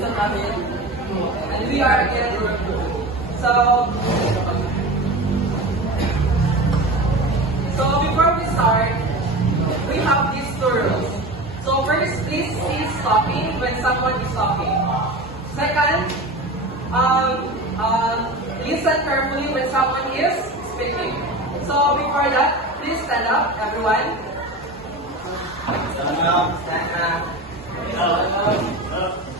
lesson namin. And we are again in group 2. So before we start, we have these two rules. So first, please cease talking when someone is talking. Second, listen carefully when someone is speaking. So before that, please stand up, everyone. Stand up.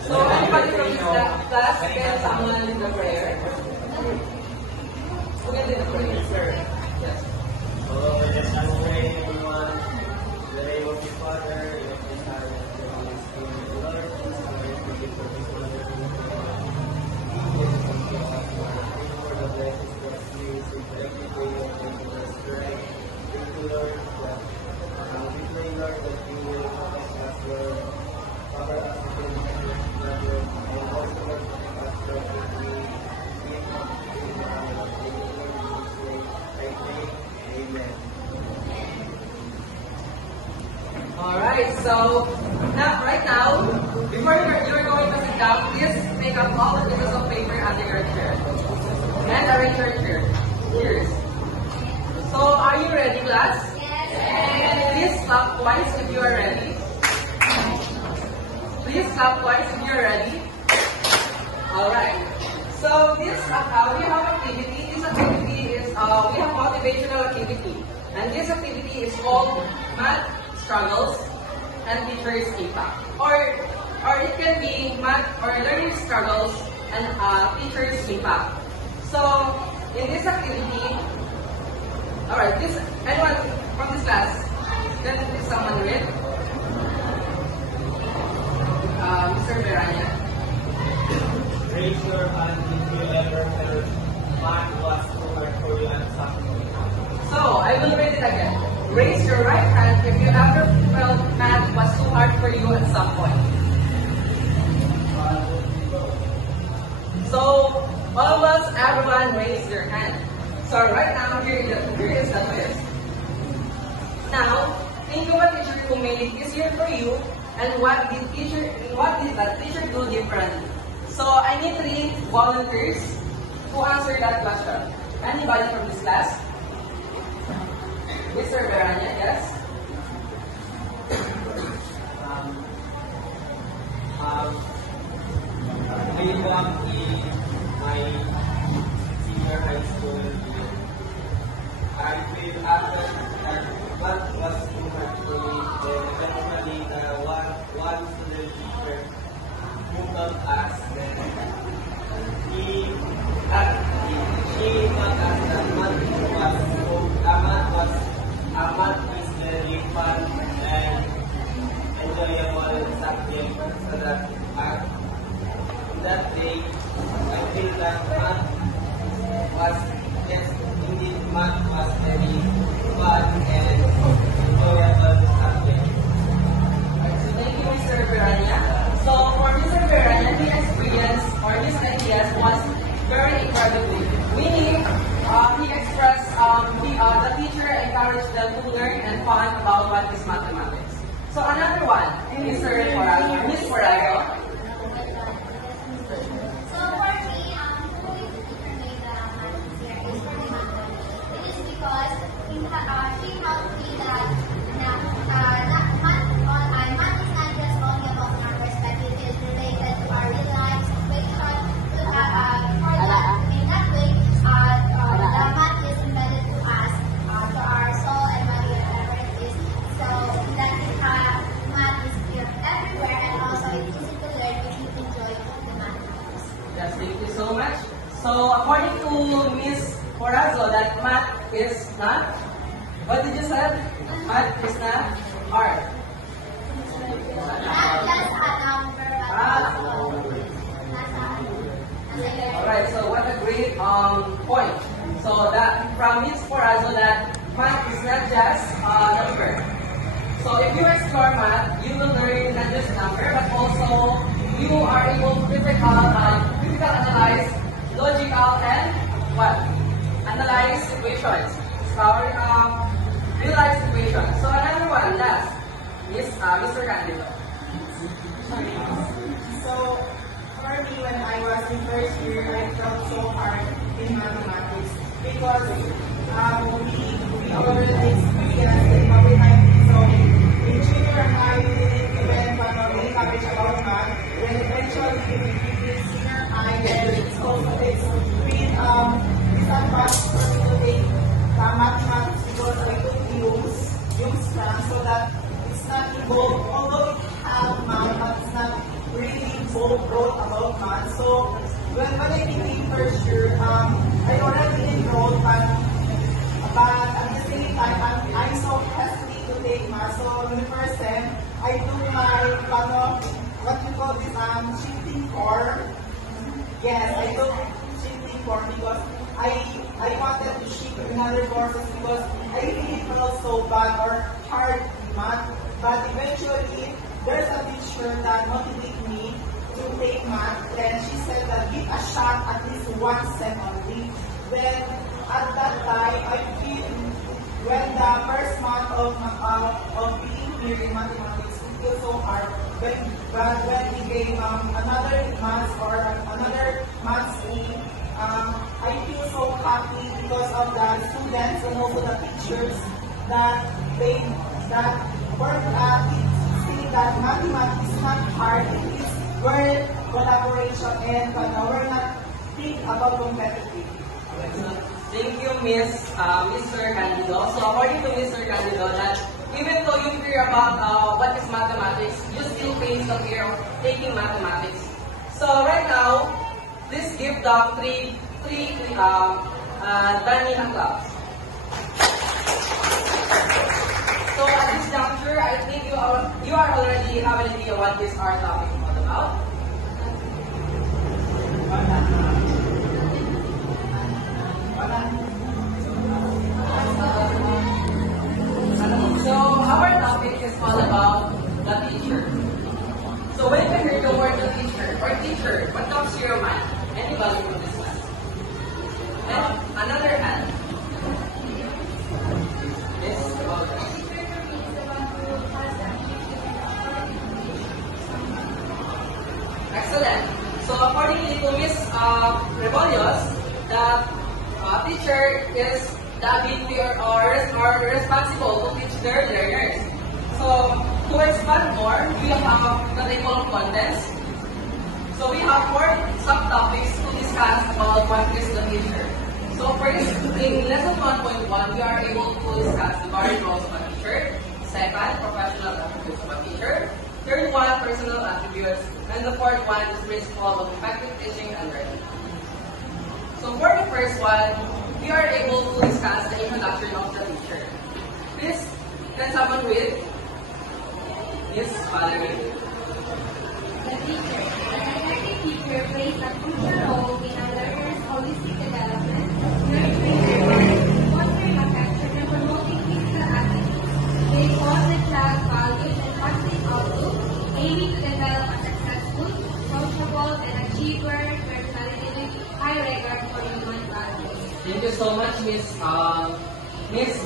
So anybody from this class can someone lead the prayer? Who can lead the prayer, sir? Yes. So let us pray, everyone. In the name of the Father, and of the Son, and of the Holy Spirit. Lord, please pray for this wonderful for the blessings that we receive every day of the strength. Thank you, Lord, that we pray, Lord, that you will protect us, Lord. Cover us with your blood, Lord, and also Lord, protect us, Lord, that we give up to you, I pray. Amen. Alright, so right now, before you're going to sit down, please take up all the pieces of paper under your chair. And arrange your chair. Cheers. So, are you ready, class? Yes. Please clap twice if you are ready. Please clap twice if you are ready. Alright. So, this we have activity. This activity is, we have motivational activity. And this activity is called Math Struggles and Teachers' Impact. Or it can be math or learning struggles and teachers' impact. So, in this activity, alright, anyone from this class, can someone read? Mr. Verania. Raise your hand if you ever felt math was too hard for you at some point. So, I will read it again. Raise your right hand if you ever felt math was too hard for you at some point. So, all of us, everyone, raise your hand. So, right now, here is the quiz. Now, think of a teacher who made it easier for you, and what did that teacher do differently? So, I need 3 volunteers to answer that question. Anybody from this class? Mr. Verania, yes? Way back in my senior high school year, I feel after that what was too much for me, then eventually one student teacher who taught us that she taught us that math is very fun and enjoyable subject, so that that day I feel that math was very fun and enjoyable subject. So thank you, Mr. Verania. So for Mr. Verania, his experience or his ideas was very incredible. Meaning, he expressed, the teacher encouraged them to learn and find about what is mathematics. So another one, Mr. Corazo, Miss Corazo. So for me, who is the teacher made the math easier is for my mother. It is because she helped me that math is not just only about numbers, but it is related to our real life situation. In that way, the math is embedded to us, to our soul and body, whatever it is. So that math is everywhere, and also it's easy to learn if you enjoy the mathematics. Yes, thank you so much. So according to Miss Corazo, that math is not, what did you say? Math is not hard. Not just a number, but also Alright, so what a great point. So that from Miss Corazo that math is not just a number. So if you explore math, you will learn not just number, but also you are able to critical analyze, logical, and what? Analyze situations. Our real life situations. So another one, last, is Mr. Candido. So, in mathematics because we already experienced in behind. So in junior high, we didn't even really coverage about math. When eventually in senior high, then it's also it's been disadvantage for me to take mathematics because I took yung strand so that it's not involved, although it have math, but it's not really involved broad about math. So when I became first year, I already enrolled, but at the same time, I'm so hesitant to take math. So in the first sem, I took my what you call this shifting core. Yes, I took shifting core because I wanted to shift another courses because I really felt so bad or hard in math. But eventually, there's a teacher that motivated me to take math. Then she said that give a shot at least one sem only. Then at that time, I feel when the first month of being here in mathematics, it feels so hard. But when we gave another maths or another maths team, I feel so happy because of the students and also the teachers that see that mathematics is not hard. It is word collaboration and we're not think about competitive. Thank you, Mr. Candido. So according to Mr. Candido, that even though you fear about what is mathematics, you still face the fear of taking mathematics. So right now, please give the three Danny hand claps. So at this juncture, I think you are already have an idea what is our topic all about. So our topic is all about the teacher. So when you hear the word the teacher, what comes to your mind? Anybody from this class? And another hand. Yes, excellent. So accordingly to Miss Rebolios, the teacher is the ability or responsible to teach their learners. So to expand more, we have the table of contents. So we have 4 subtopics to discuss about what is the teacher. So first, in lesson 1.1, we are able to discuss the various roles of a teacher. Second, professional attributes of a teacher. Third one, personal attributes. And the fourth one is principle of effective teaching and learning. So for the first one, we are able to discuss the introduction of the teacher. Please, can someone read? Yes, Valerie. The teacher. An effective teacher plays a crucial role in a learner's holistic development, nurturing their mind, fostering affection, and promoting physical activity. They form the child's values and positive outlook, aiming to develop a successful, sociable, and achiever personality with high regard for human values. Thank you so much, Miss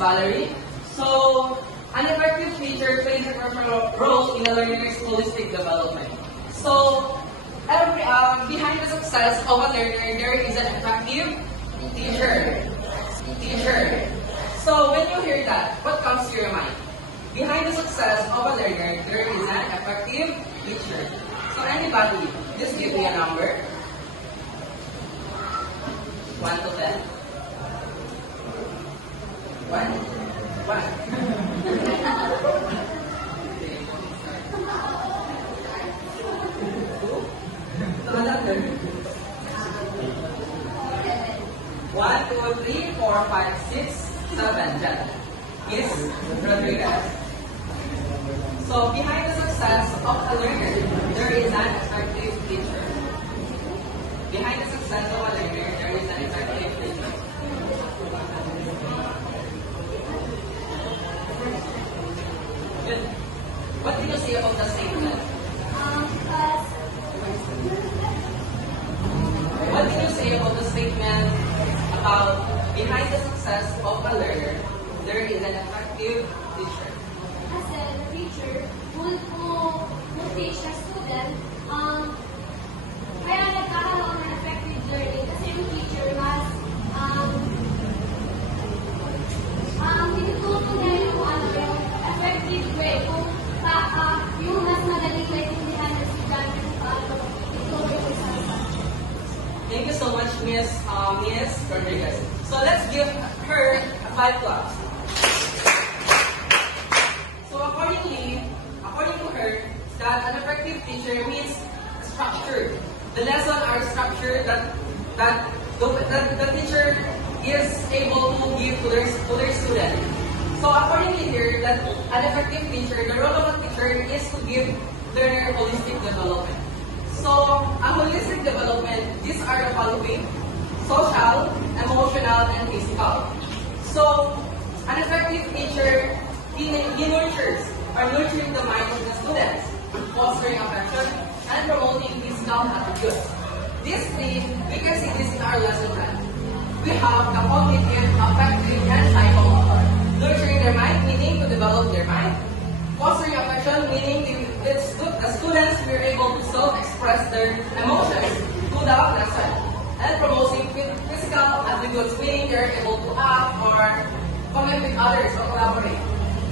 Valerie. So, an effective teacher plays a crucial role in a learner's holistic development. So, behind the success of a learner, there is an effective teacher. So, when you hear that, what comes to your mind? Behind the success of a learner, there is an effective teacher. So, anybody, just give me a number. 1 to 10. 1, 2, 3, 4, 5, 6, 7. Dyan. Miss Rodriguez. So, behind the success of a learner, there is an effective teacher. Behind the success of a learner, there is an effective teacher. Good. What did you say about the statement? What did you say about the statement about behind the success of a learner, there is an effective teacher? Kasi the teacher who teach a student, kaya nagkakaroon ng effective learning kasi yung teacher mas Thank you so much, Miss Rodriguez. So let's give her 5 claps. So according to her, that an effective teacher means structured. The lessons are structured that the teacher is able to give to their student. So accordingly here, that an effective teacher, the role of a teacher is to give their holistic development. So a holistic development, these are the following: social, emotional, and physical. So an effective teacher, he nurtures or nurturing the mind of the students, fostering affection, and promoting physical attributes. These 3, we can see this in our lesson plan. We have the cognitive, affective, and psychomotor. Nurturing their mind, meaning to develop their mind. Fostering affection, meaning the students were able to self-express their emotions through the lesson. And promoting physical attributes, meaning they're able to act or connect with others or collaborate.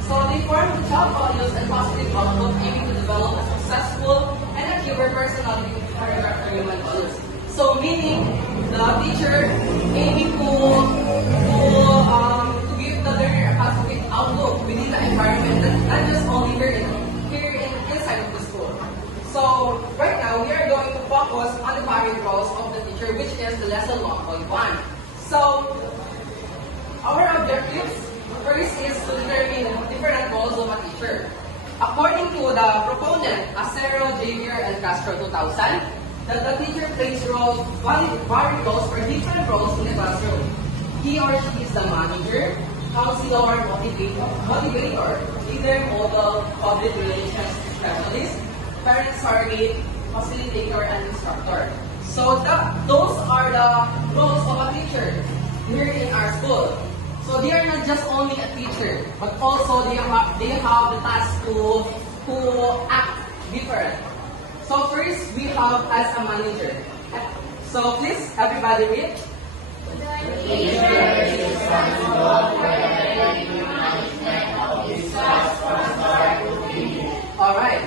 So they form the child values and positive outlook, aiming to develop a successful and achiever personality with character human values. So meaning the teacher aiming to give the learner a positive outlook within the environment, not just only here inside of the school. So right now we are going to focus on the varied roles of the teacher, which is the lesson 1.1. So our objectives first is to determine different roles of a teacher. According to the proponent, Acero, Javier, and Castro 2000, that the teacher plays varied roles or different roles in the classroom. He or she is the manager, counselor, motivator, leader, model, public relations specialist, parent surrogate, facilitator, and instructor. So those are the roles of a teacher here in our school. So they are not just only a teacher, but also they have the task to act different. So first we have as a manager. So please everybody read. The teacher is responsible for the learning management of his class from start to finish. Alright.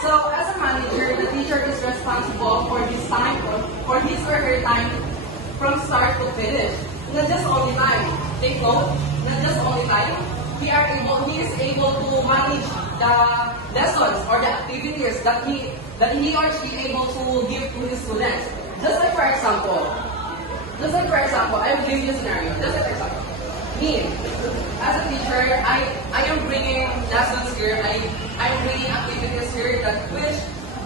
So as a manager, the teacher is responsible for his or her time from start to finish. Not just only time. Take note, not just only time. He is able to manage the lessons or the activities that he or she able to give to his students. Just like for example, I will give you a scenario. Just like for example, me as a teacher, I am bringing lessons here. I'm bringing activities here that which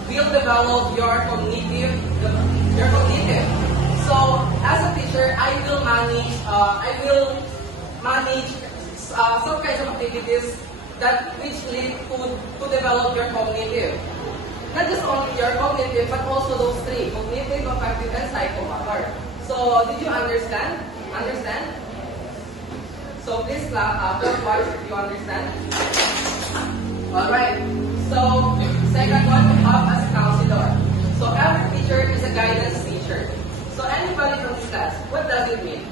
will develop your cognitive. So as a teacher, I will manage some kinds of activities that which lead to develop your cognitive. Not just only your cognitive, but also those 3, cognitive, affective, and psychomotor. So did you understand? So please clap twice if you understand. Alright. So second one we have as a counselor. So every teacher is a guidance teacher. So anybody from this class, what does it mean?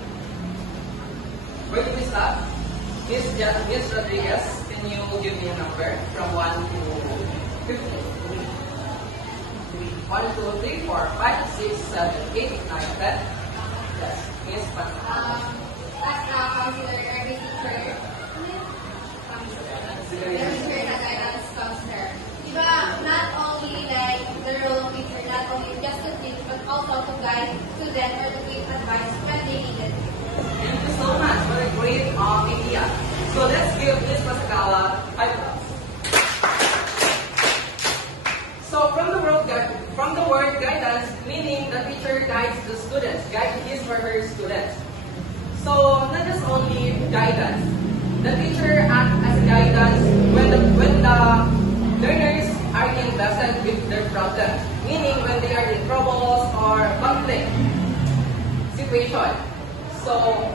Where do we start? Miss Rodriguez, can you give me a number from 1 to 15? 1, 2, 3, 4, 5, 6, 7, 8, 9, 10. Yes, Miss Pat. As a counselor, every teacher, the guidance counselor. Not only like the role of teacher, not only just to teach, but also to guide students or to give advice when they need it. Thank you so much for a great idea. So let's give Miss Pascala 5 claps. So from the word guidance, meaning the teacher guides the students, guides his or her students. So not just only guidance, the teacher acts as a guidance when the learners are in lesson with their problems, meaning when they are in troubles or conflict situation. So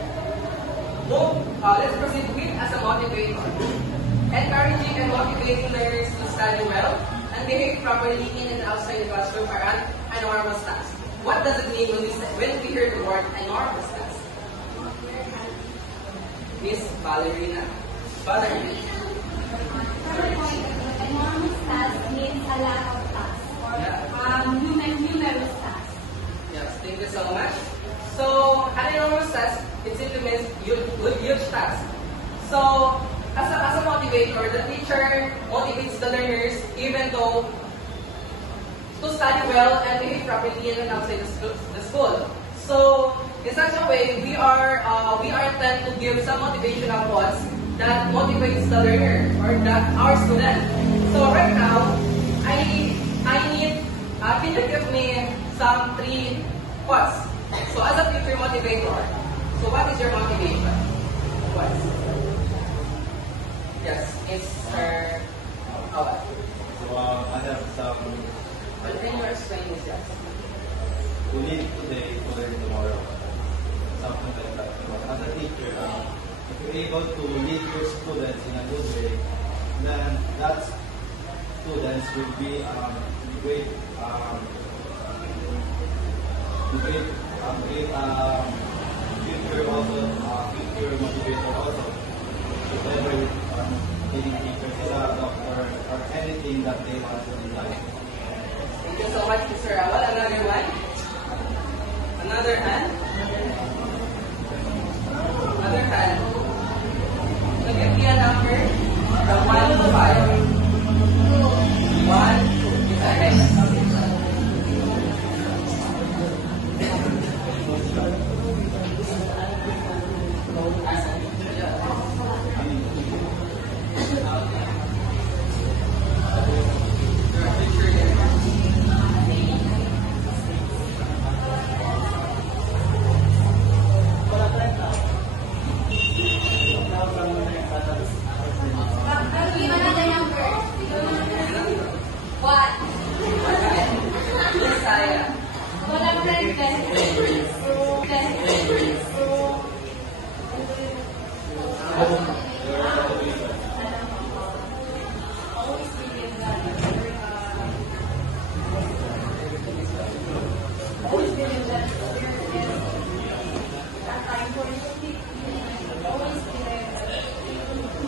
let's proceed with as a motivator. Encouraging and motivating learners to study well and behave properly in and outside the classroom are an enormous task. What does it mean when we hear the word enormous task? Miss Valerina. Enormous task means a lot of tasks or numerous tasks. Yes, thank you so much. autonomous task, it simply means huge task. So, as a motivator, the teacher motivates the learners even though to study well and behave properly in and outside the school. So, in such a way, we are tend to give some motivational quotes that motivates the learner or our student. So right now, I need can you give me some 3 quotes? So as a future motivator, so what is your motivation? What? Yes, it's her. What? So I have some But then your explain is yes. to live today to learn tomorrow. Something like that. As a teacher, if you're able to lead your students in a good way, then that students will be great, future also, future motivator also. If ever being teacher sila, doctor, or anything that they want to in life. Thank you so much, Mr. Awal. Another one? Another hand? Another hand. Give me a number from 1 to 5. 1, 2. Okay. Another number. What? Yes, Saya. Walang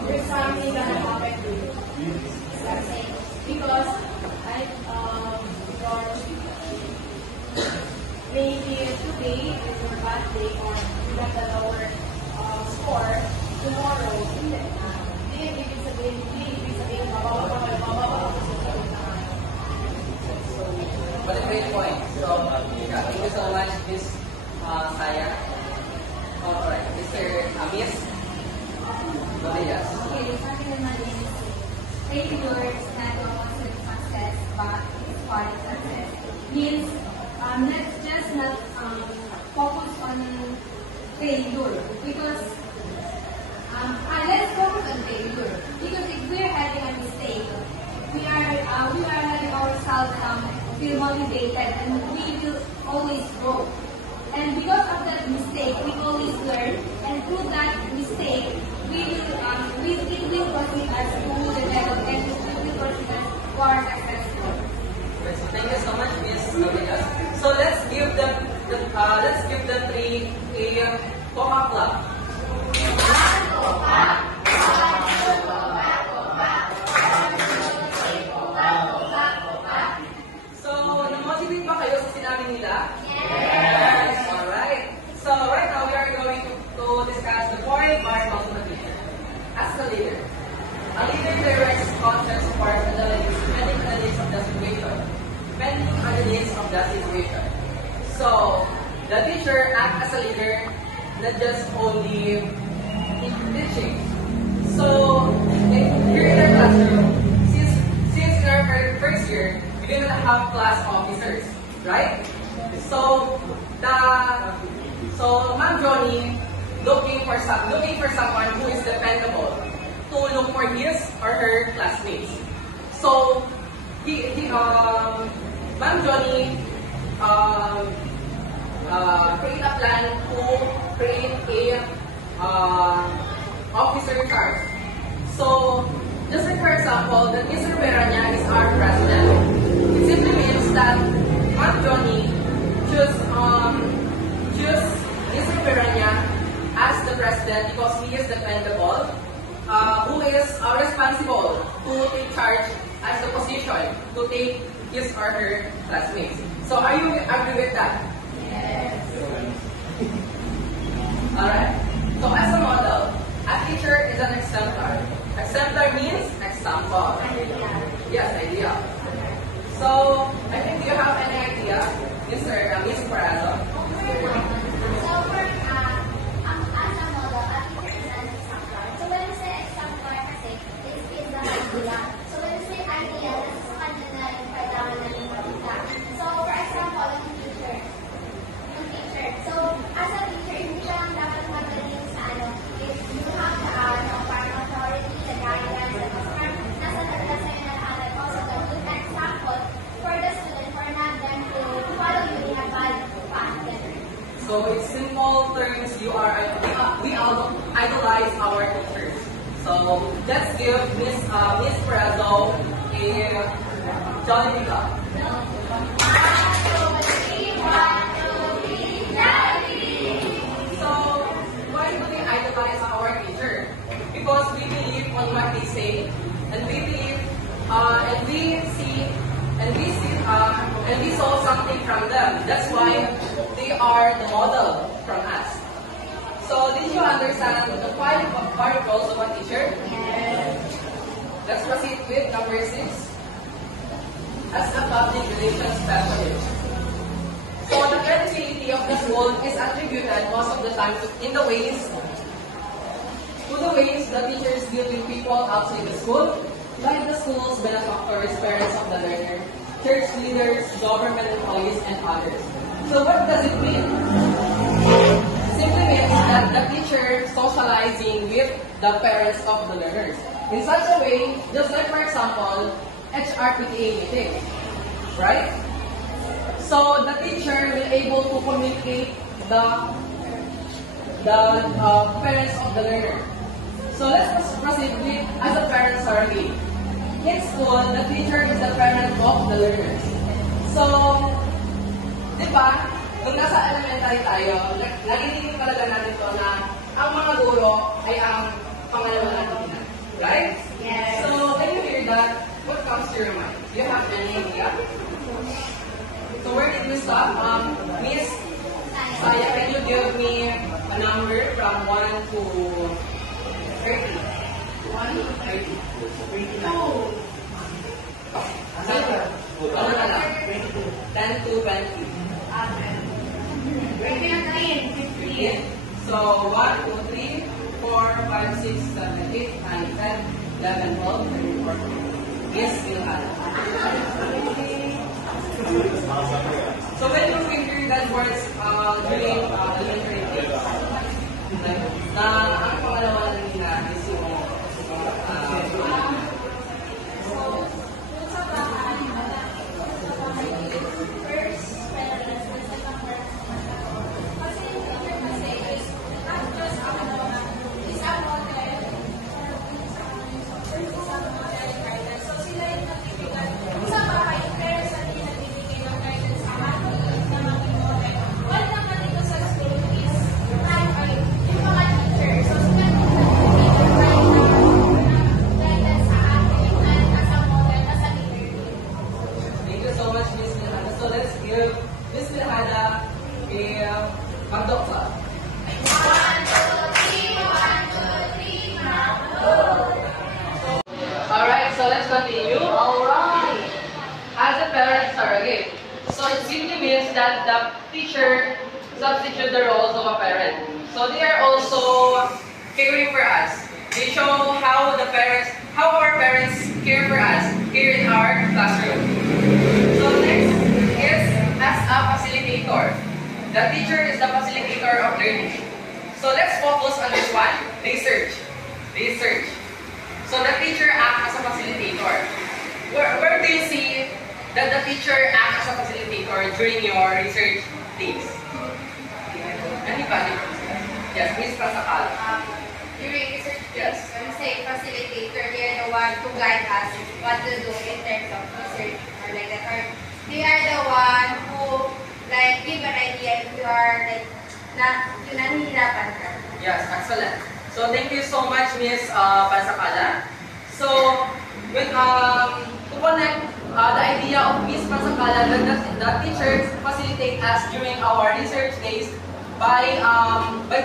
There's something gonna happen to you. Because maybe today is your bad day or you got a lower score, tomorrow, hindi ibig sabihin, mababa. What a great point. So, yeah, thank you so much, Miss Saya. Alright, Mr. Miss Rodriguez. Okay, sabi naman is failure is not a constant success, but it's part of success. Means, let's just not focus on failure because let's focus on failure because if we're having a mistake, we are having ourselves feel motivated and we will always grow. And because of that mistake, we always learn, and through that mistake, it will proceed us to develop and it will proceed us for successful. Thank you so much, Miss Rodriguez. So let's give the 3 a Coca Club. So, na-motivate ba kayo sa sinabi nila? Yes! Alright. So, right now we are going to discuss the point marbles of the teacher. As a leader directs concepts support and depending on the needs of the situation. Depending on the needs of the situation. So, the teacher acts as a leader, not just only in teaching. So, here in our classroom, since in our first year, we do not have class officers, right? So, Ma'am Johnny looking for someone who is dependable to look for his or her classmates. So, Ma'am Johnny create a plan to create a officer charge. So, just like for example, that Mr. Verania is our president. It simply means that Ma'am Johnny choose Mr. Verania as the president because he is dependable, who is responsible to take charge as the position to take his or her classmates. So, are you agree with that? Yes. Alright? So as a model, a teacher is an exemplar. Exemplar means example. Yes, idea. So, I think you have any idea, Miss Corrado? So for as a model, a teacher is an exemplar. So when we say exemplar kasi, this is the idea. So when we say idea, this is kanya na yung kailangan na yung makita. So for example, yung teacher. So as a teacher, hindi siya ang dapat magaling sa ano, if you have the parang authority, the guidance, the customer, nasa talaga sa'yo na lahat, and also the good example for the student, for not them to follow you in a bad path. So, in simple terms, we idolize our teachers. So, let's give Miss Corrado a Johnny Pick-up. So, why do we idolize our teacher? Because we believe on what they say, and we believe, and we saw something from them. That's why they are the model from us. So, did you understand the 5 particles of a teacher? Yes. Let's proceed with number 6. As a public relations specialist. So, the credibility of the school is attributed most of the time to the ways the teachers deal with people outside the school, like the school's benefactors, parents of the learner, church leaders, government employees, and others. So what does it mean? Simply means that the teacher socializing with the parents of the learners. In such a way, just like for example, HRPTA meeting, right? So the teacher will able to communicate the parents of the learner. So let's proceed with as a parent surrogate. In school, the teacher is the parent of the learners. So, di ba, nung nasa elementary tayo, nagiging talaga natin to na ang mga guro ay ang pangalawa natin. Right? Yes. So, when you hear that, what comes to your mind? Do you have any idea? So, where did you stop? Miss Saya, can you give me a number from 1 to 30? 1 to 30. 32. Ano na lang? 10 to 20. 15. So, 1, 2, 3, 4, 5, 6, 7, 8, 9, 10, 11, 12, 13, 14. Yes, Ilhan. So, when you hear that words during elementary days, na ang pangalawa na nila is yung Thank you so much, Miss Milhada. So let's give Miss Milhada a magdokla. Alright, so let's continue. Alright. As a parent surrogate. So it simply means that the teacher substitute the roles of a parent. So they are also caring for us. They show how our parents care for us here in our classroom. So next is as a facilitator. The teacher is the facilitator of learning. So let's focus on this one. Research. So the teacher acts as a facilitator. Where do you see that the teacher acts as a facilitator during your research days? Anybody? Yes, Miss Pasakal. During research, Yes. when we say facilitator, they are the one to guide us what to do in terms of research or like that. Or they are the one who like give an idea if you are like yung nanihirapan ka. Yes, excellent. So thank you so much, Miss Pasakala. So when to connect the idea of Miss Pasakala that the teachers facilitate us during our research days, by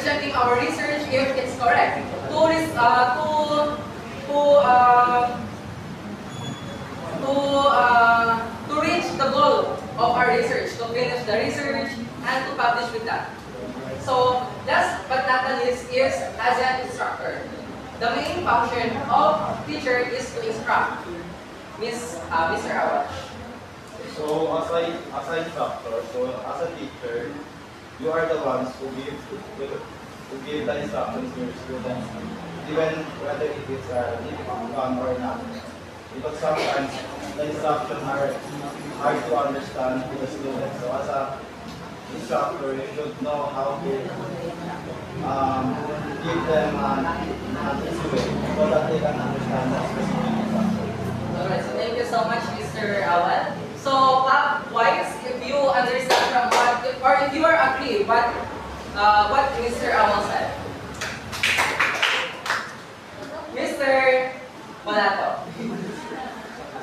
checking our research if it's correct. To reach the goal of our research, to finish the research and to publish with that. So last but not the least is as an instructor. The main function of teacher is to instruct. Mr. Awad. So as a instructor, so as a teacher, you are the ones who give the instructions to your students, even whether it is difficult one or not. Because sometimes the instructions are hard to understand to the students. So as a instructor, you should know how to give them an easy way so that they can understand the specific instruction. Alright, so thank you so much, Mr. Awad. So, clap-wise, if you understand from what, or if you are agree what Mr. Awad said. Mr. Monato.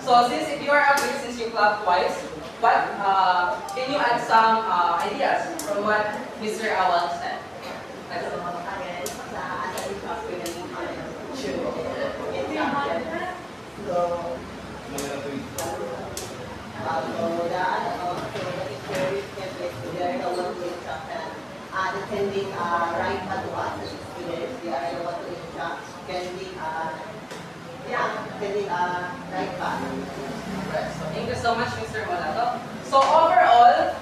So, since if you are agree, since you clap twice, can you add some ideas from what Mr. Awad said? Attending right path to us as students, they are the one to instruct, attending right path. So thank you so much, Mr. Monato. So overall,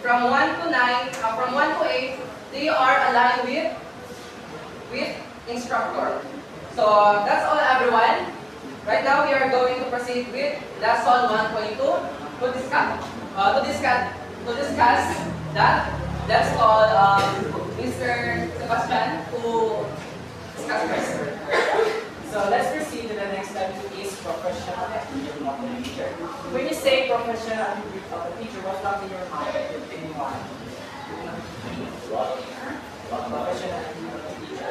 from 1 to 9, from 1 to 8, they are aligned with instructor. So that's all, everyone. Right now, we are going to proceed with lesson 1.2 to discuss that. Let's call Mr. Sebastian to discuss first. So let's proceed to the next step, which is professional attribute of the teacher. When you say professional attribute of the teacher, what comes in your mind? Anyone? Professional attribute of the teacher.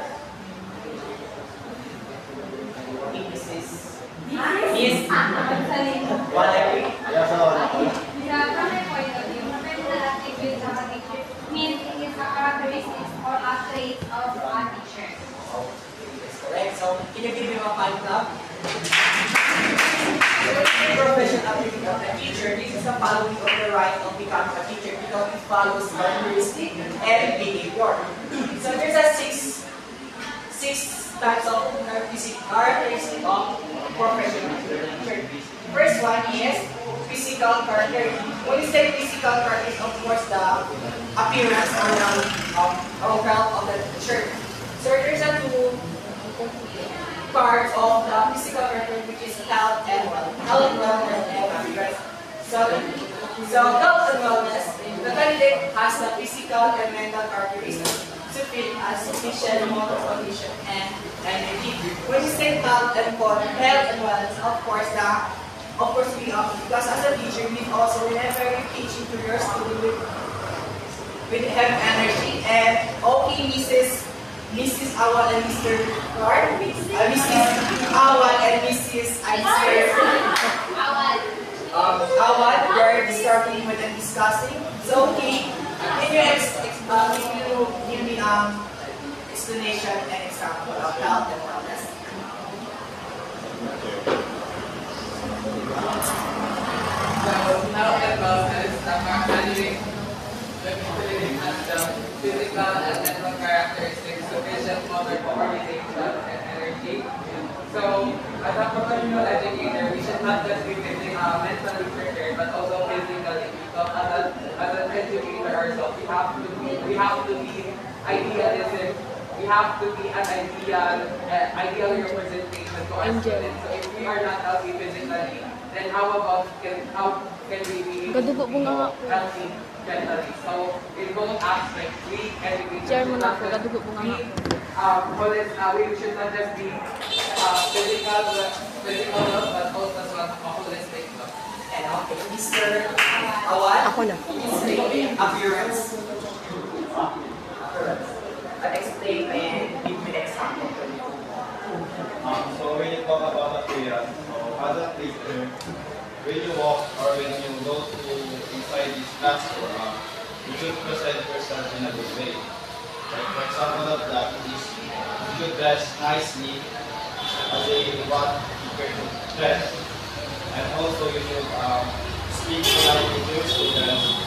Mrs. One agree? From my point of view, professional attributes of a teacher means it is a characteristics or a trait of a teacher. Correct. So, can you give me a hand clap? Professional attribute of the teacher. This is a following of the right of becoming a teacher because it follows characteristic and behavior. So there's a six types of characteristic of professional teacher. First one is physical character. When you say physical character, of course the appearance or the health of the teacher. So there's a two parts of the physical character, which is health and wellness and appearance. So health and wellness, the candidate has the physical and mental characteristics to fit a sufficient motor condition and energy. When you say health and wellness, because as a teacher, we also whenever you teach to your student with have energy and okay, Mrs. Awal and Mr. Clark, Mrs. Awal and Mrs. Awal were discussing with and discussing. So okay, can you give me explanation and example of health and wellness? So health and wellness actually has the physical and mental characteristics, sufficient motor coordination and energy. So as a professional educator, we should not just be mentally prepared, but also physically. So as an educator ourselves, we have to be idealistic. We have to be an ideal representation to our students. So if we are not healthy physically, then how can we be healthy mentally? So in both aspects, we educators should not just be we should not just be physical health, but also a holistic health. And okay, Mr. Awad, appearance. Explain and give me an example. So when you talk about appearance, so as a teacher, when you walk or when you go to inside this classroom, you should present yourself in a good way. Like for example of that is you should dress nicely as a what teacher should dress. And also you should speak politely to your students